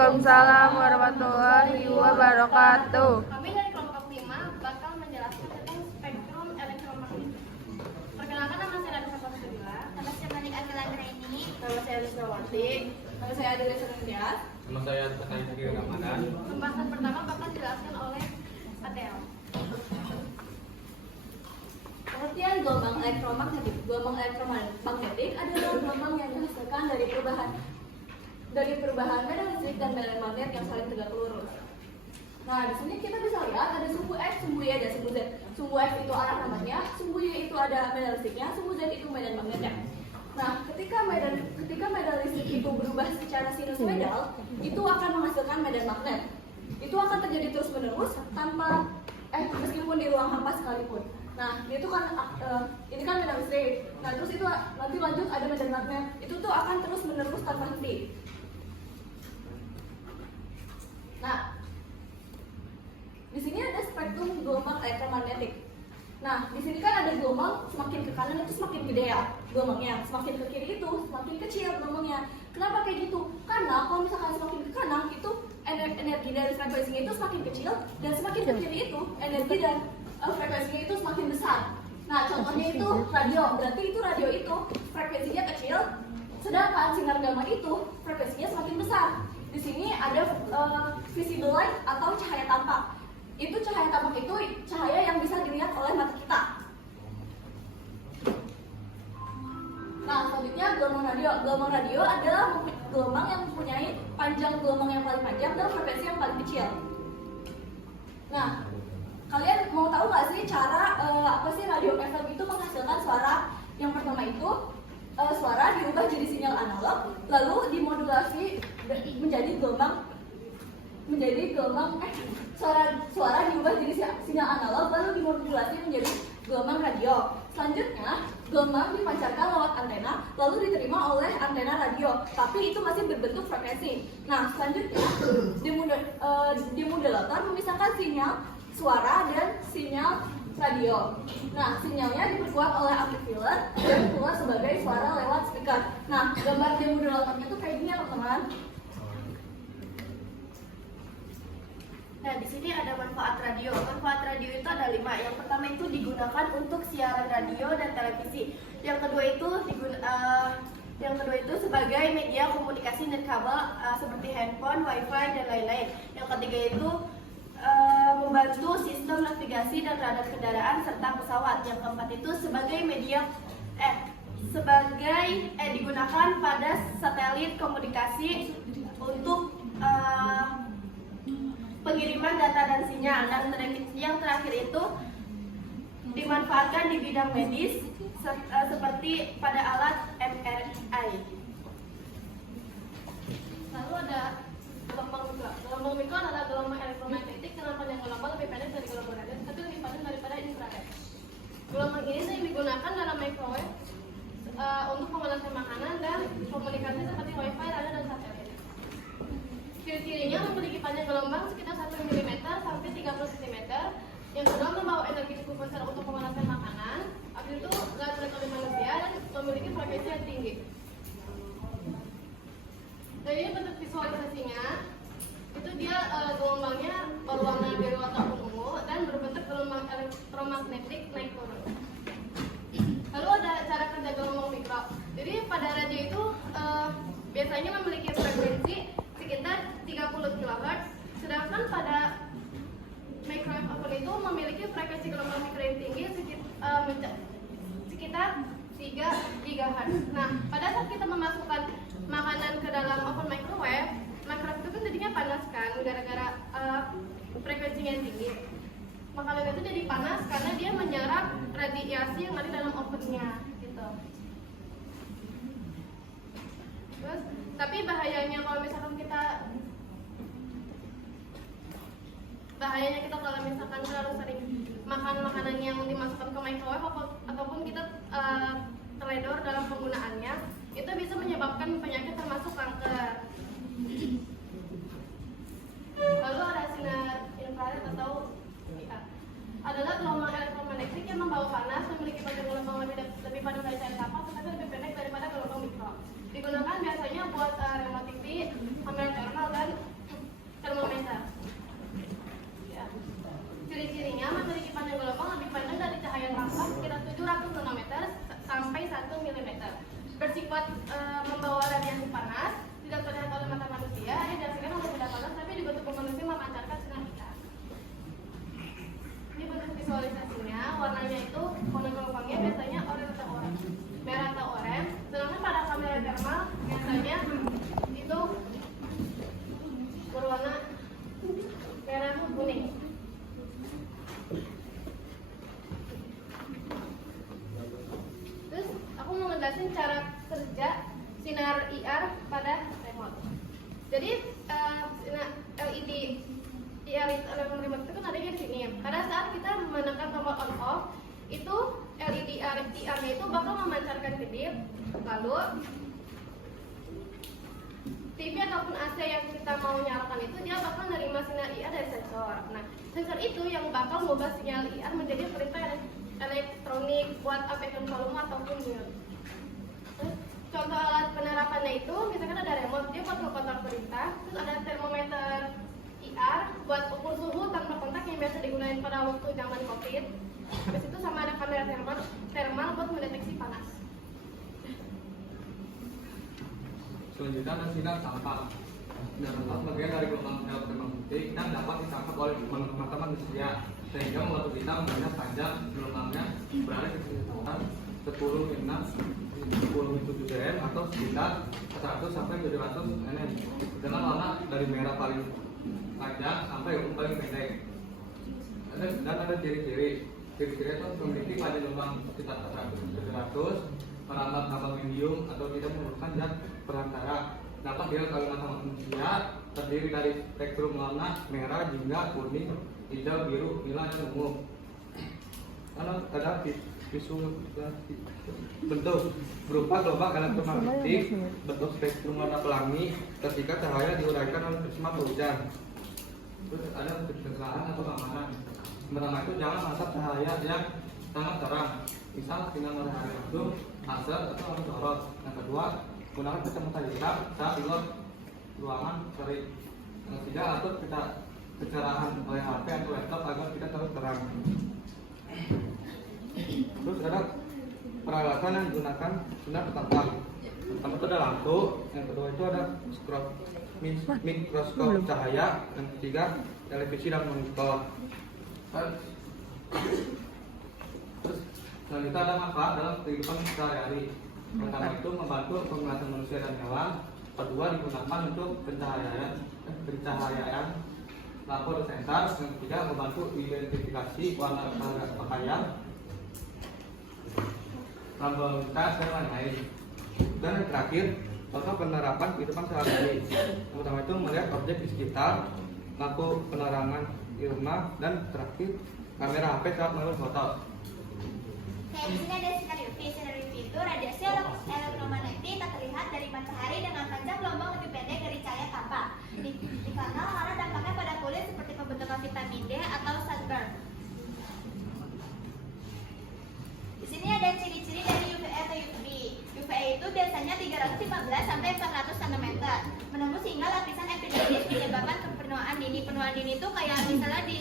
Waalaikumsalam warahmatullahi wabarakatuh. Kami dari kelompok 5 bakal menjelaskan tentang spektrum elektromagnetik. Perkenalkan, nama saya Radha Fathila. Nama saya Malik Amelandra ini. Nama saya Rizawati. Nama saya Adela Senantias. Nama saya Terkait Kiri Ramadan. Pembahasan pertama bakal dijelaskan oleh Adel. Pengertian gelombang elektromagnetik. Gelombang elektromagnetik adalah gelombang yang dihasilkan dari perubahan medan listrik dan medan magnet yang saling tegak lurus. Nah, di sini kita bisa lihat ada sumbu X, sumbu Y, dan sumbu Z. Sumbu X itu arah namanya, sumbu Y itu ada medan listriknya, sumbu Z itu medan magnetnya. Nah, ketika medan listrik itu berubah secara sinusoidal, itu akan menghasilkan medan magnet. Itu akan terjadi terus-menerus tanpa meskipun di ruang hampa sekalipun. Nah, itu kan ini kan medan listrik. Nah, terus itu nanti lanjut ada medan magnet. Itu tuh akan terus-menerus tanpa henti. Nah, di sini ada spektrum gelombang elektromagnetik. Nah, di sini kan ada gelombang semakin ke kanan itu semakin gede ya gelombangnya, semakin ke kiri itu semakin kecil gelombangnya. Kenapa kayak gitu? Karena kalau misalkan semakin ke kanan itu energi dari frekuensinya itu semakin kecil, dan semakin ke kiri itu energi dan frekuensinya itu semakin besar. Nah, contohnya itu radio. Berarti itu radio itu frekuensinya kecil, sedangkan sinar gamma itu frekuensinya semakin besar. Di sini ada visible light atau cahaya tampak. Itu cahaya tampak itu cahaya yang bisa dilihat oleh mata kita. Nah, selanjutnya gelombang radio. Gelombang radio adalah gelombang yang mempunyai panjang gelombang yang paling panjang dan frekuensi yang paling kecil. Nah, kalian mau tahu nggak sih cara apa sih radio FM itu menghasilkan suara? Yang pertama itu suara diubah jadi sinyal analog, lalu dimodulasi menjadi gelombang suara diubah jadi sinyal analog, lalu dimodulasi menjadi gelombang radio. Selanjutnya gelombang dipancarkan lewat antena, lalu diterima oleh antena radio, tapi itu masih berbentuk frekuensi. Nah, selanjutnya demodulator memisahkan sinyal suara dan sinyal radio. Nah, sinyalnya diperkuat oleh amplifier dan keluar sebagai suara lewat speaker. Nah, gambar demodulatornya itu kayak gini ya, teman-teman. Nah, di sini ada manfaat radio. Manfaat radio itu ada 5. Yang pertama itu digunakan untuk siaran radio dan televisi. Yang kedua itu sebagai media komunikasi nirkabel seperti handphone, wifi, dan lain-lain. Yang ketiga itu membantu sistem navigasi dan radar kendaraan serta pesawat. Yang keempat itu sebagai digunakan pada satelit komunikasi untuk pengiriman data dan sinyal. Dan yang terakhir itu dimanfaatkan di bidang medis seperti pada alat MRI. Lalu ada gelombang mikro. Gelombang mikro adalah gelombang elektromagnetik dengan panjang gelombang lebih pendek dari gelombang radio, tapi lebih padat daripada infrared. Gelombang ini sering digunakan dalam microwave untuk pemanasan makanan dan komunikasi seperti wifi, radio, dan satelit. Ciri-cirinya memiliki panjang gelombang sekitar 1 mm sampai 30 cm. Yang kedua, membawa energi cukup besar untuk pemanasan makanan. Habis itu nggak terlihat oleh manusia dan memiliki frekuensi yang tinggi. Nah, ini bentuk visualisasinya. Itu dia gelombangnya berwarna biru ataupun ungu dan berbentuk gelombang elektromagnetik naik turun. Lalu ada cara kerja gelombang mikro. Jadi pada radio itu biasanya memiliki frekuensi sekitar 30 kHz, sedangkan pada microwave oven itu memiliki frekuensi gelombang mikro yang tinggi sekitar 3 GHz. Nah, pada saat kita memasukkan makanan ke dalam oven microwave itu kan jadinya panas kan, gara-gara frekuensinya yang tinggi. Makanan itu jadi panas karena dia menyerap radiasi yang ada di dalam ovennya, gitu. Terus, tapi bahayanya kalau misalkan kalau misalkan terlalu sering makan makanan yang dimasukkan ke microwave ataupun kita teledor dalam penggunaannya, itu bisa menyebabkan penyakit termasuk kanker. Lalu ada sinar infrared atau adalah gelombang elektromagnetik yang membawa panas, memiliki panjang gelombang lebih padat dari cahaya tampak, tetapi lebih pendek daripada gelombang mikro. Digunakan biasanya buat remote TV, kamera thermal, dan mm. Bersifat membawa radiasi panas, tidak terlihat oleh mata manusia, ini dihasilkan oleh benda panas, tapi dibentuk manusia memancarkan sinar IR. Ini bentuk visualisasinya, warnanya itu warna gelombangnya biasanya oranye atau orange, merah atau orange. Sedangkan pada kamera thermal biasanya itu berwarna merah kuning. Terus aku mau ngejelasin cara kerja sinar IR pada remote. Jadi LED IR elektron remote itu kan adanya di sini. Pada saat kita menekan tombol on off, itu LED IR-nya itu bakal memancarkan kedip. Lalu TV ataupun AC yang kita mau nyalakan itu dia bakal menerima sinyal IR dari sensor. Nah, sensor itu yang bakal mengubah sinyal IR menjadi perintah elektronik buat aplikasi volume ataupun mute. Contoh alat penerapannya itu misalkan ada remote, dia buat kontak perintah, terus ada termometer IR buat ukur suhu tanpa kontak yang biasa digunakan pada waktu zaman COVID. Habis itu sama ada kamera thermal buat mendeteksi panas. Selanjutnya ada sinar campak. Sinar campak bagian dari gelombang elektromagnetik yang dapat ditangkap oleh mata manusia sehingga membantu kita melihat panjang gelombangnya berada di sekitar 10 cm atau sekitar 100 sampai 700 nm dengan warna dari merah paling panjang sampai ungu paling pendek. Dan ada ciri-ciri itu memiliki panjang gelombang sekitar 700, merambat tambah medium atau tidak memerlukan zat perantara. Dapat dilihat oleh mata manusia, terdiri dari spektrum warna merah, jingga, kuning, hijau, biru, nila, dan ungu. Kalau ada visualisasi bentuk berupa gelombang elektromagnetik bentuk spektrum warna pelangi ketika cahaya diuraikan oleh prisma hujan. Terus ada pencegahan atau keamanan. Pertama itu jangan menatap cahaya yang sangat terang, misal sinar matahari langsung, laser atau arus sorot. Yang kedua, gunakan kacamata hitam saat di luar ruangan sering. Yang ketiga, atur kecerahan oleh HP atau laptop agar tidak terlalu terang. Terus ada peralatan yang digunakan sinar tertangkap. Pertama itu ada lampu, yang kedua itu ada mikroskop cahaya, yang ketiga televisi dan monitor. Terus selanjutnya ada manfaat dalam kehidupan sehari-hari. Pertama itu membantu penglihatan manusia dan hewan. Kedua digunakan untuk pencahayaan lampu sensor. Yang ketiga membantu identifikasi warna pakaian, lampu lintas dan lain-lain. Dan yang terakhir contoh penerapan kehidupan sehari-hari. Yang pertama itu melihat objek di sekitar, lampu penerangan di rumah, dan terakhir kamera HP saat mengambil foto. Kayak di sini ada sinar UV. Sinar UV itu radiasi elektromagnetik tak terlihat dari matahari dengan panjang gelombang lebih pendek dari cahaya tampak. Dikenal karena dampaknya pada kulit seperti pembentukan vitamin D atau sunburn. Di sini ada ciri-ciri dari UVA atau UV. UVA itu biasanya 315 sampai 400 nm. Menembus hingga lapisan epidermis menyebabkan penuaan dini. Penuaan dini itu kayak misalnya di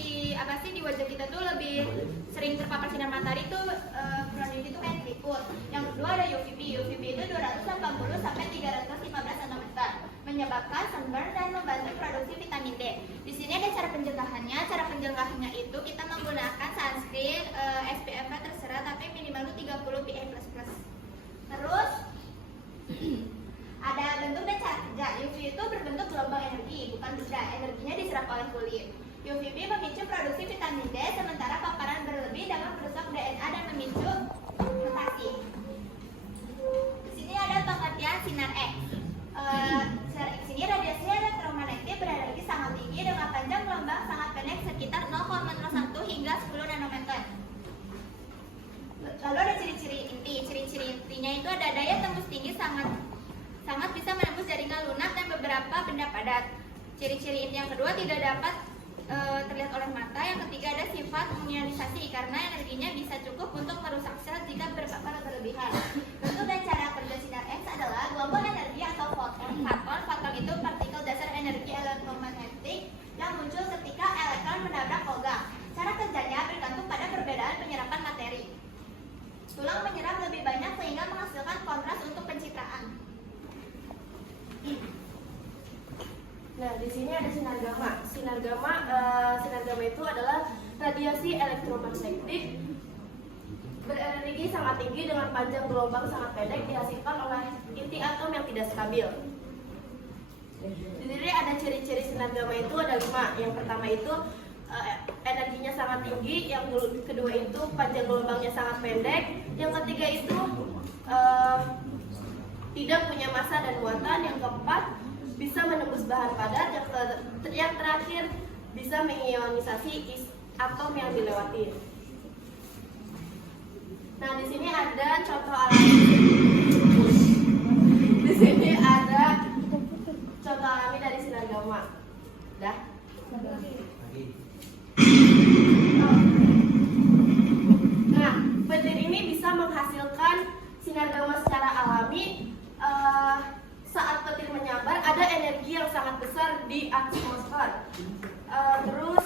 wajah kita tuh lebih sering terpapar sinar matahari tuh penuaan dini itu kayak keriput. Yang kedua ada UVB. UVB itu 280 sampai 315 nm. Menyebabkan sunburn dan membantu produksi vitamin D. Di sini ada cara pencegahannya. Cara pencegahannya itu kita menggunakan sunscreen SPF-nya terserah tapi minimal 30 PA++. Terus ada bentuk dan cara kerja. UV itu berbentuk gelombang energi, bukan benda. Energinya diserap oleh kulit. UVB memicu produksi vitamin D, sementara paparan berlebih dapat merusak DNA dan memicu mutasi. Di sini ada pengertian sinar X. Sinar X ini radiasi elektromagnetik berenergi sangat tinggi dengan panjang gelombang sangat pendek sekitar 0,01 hingga 10 nanometer. Lalu ada ciri-ciri inti. Ciri-ciri intinya itu ada daya tembus tinggi sangat bisa menembus jaringan lunak dan beberapa benda padat. Ciri-ciri inti yang kedua tidak dapat terlihat oleh mata. Yang ketiga ada sifat ionisasi karena energinya bisa cukup untuk merusak sel jika berpapar berlebihan. Bentuk dan cara kerja sinar X adalah gelombang energi atau foton. Foton itu partikel dasar energi elektromagnetik yang muncul ketika elektron menabrak logam. Cara kerjanya bergantung pada perbedaan penyerapan materi. Tulang menyerap lebih banyak sehingga menghasilkan Nah, di sini ada sinar gamma. Sinar gamma itu adalah radiasi elektromagnetik berenergi sangat tinggi dengan panjang gelombang sangat pendek dihasilkan oleh inti atom yang tidak stabil. Di sini ada ciri-ciri sinar gamma itu ada 5. Yang pertama itu energinya sangat tinggi, yang kedua itu panjang gelombangnya sangat pendek, yang ketiga itu tidak punya massa dan muatan, yang keempat bisa menembus bahan padat, yang terakhir bisa mengionisasi atom yang dilewati. Nah, di sini ada contoh alami. Di sini ada contoh alami dari sinar gamma. Dah. Nah, petir ini bisa menghasilkan sinar gamma secara alami. Saat petir menyambar, ada energi yang sangat besar di atmosfer. Terus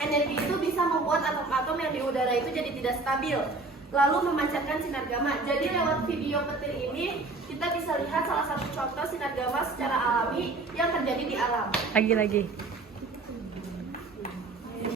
energi itu bisa membuat atom-atom yang di udara itu jadi tidak stabil, lalu memancarkan sinar gamma. Jadi lewat video petir ini kita bisa lihat salah satu contoh sinar gamma secara alami yang terjadi di alam. Lagi.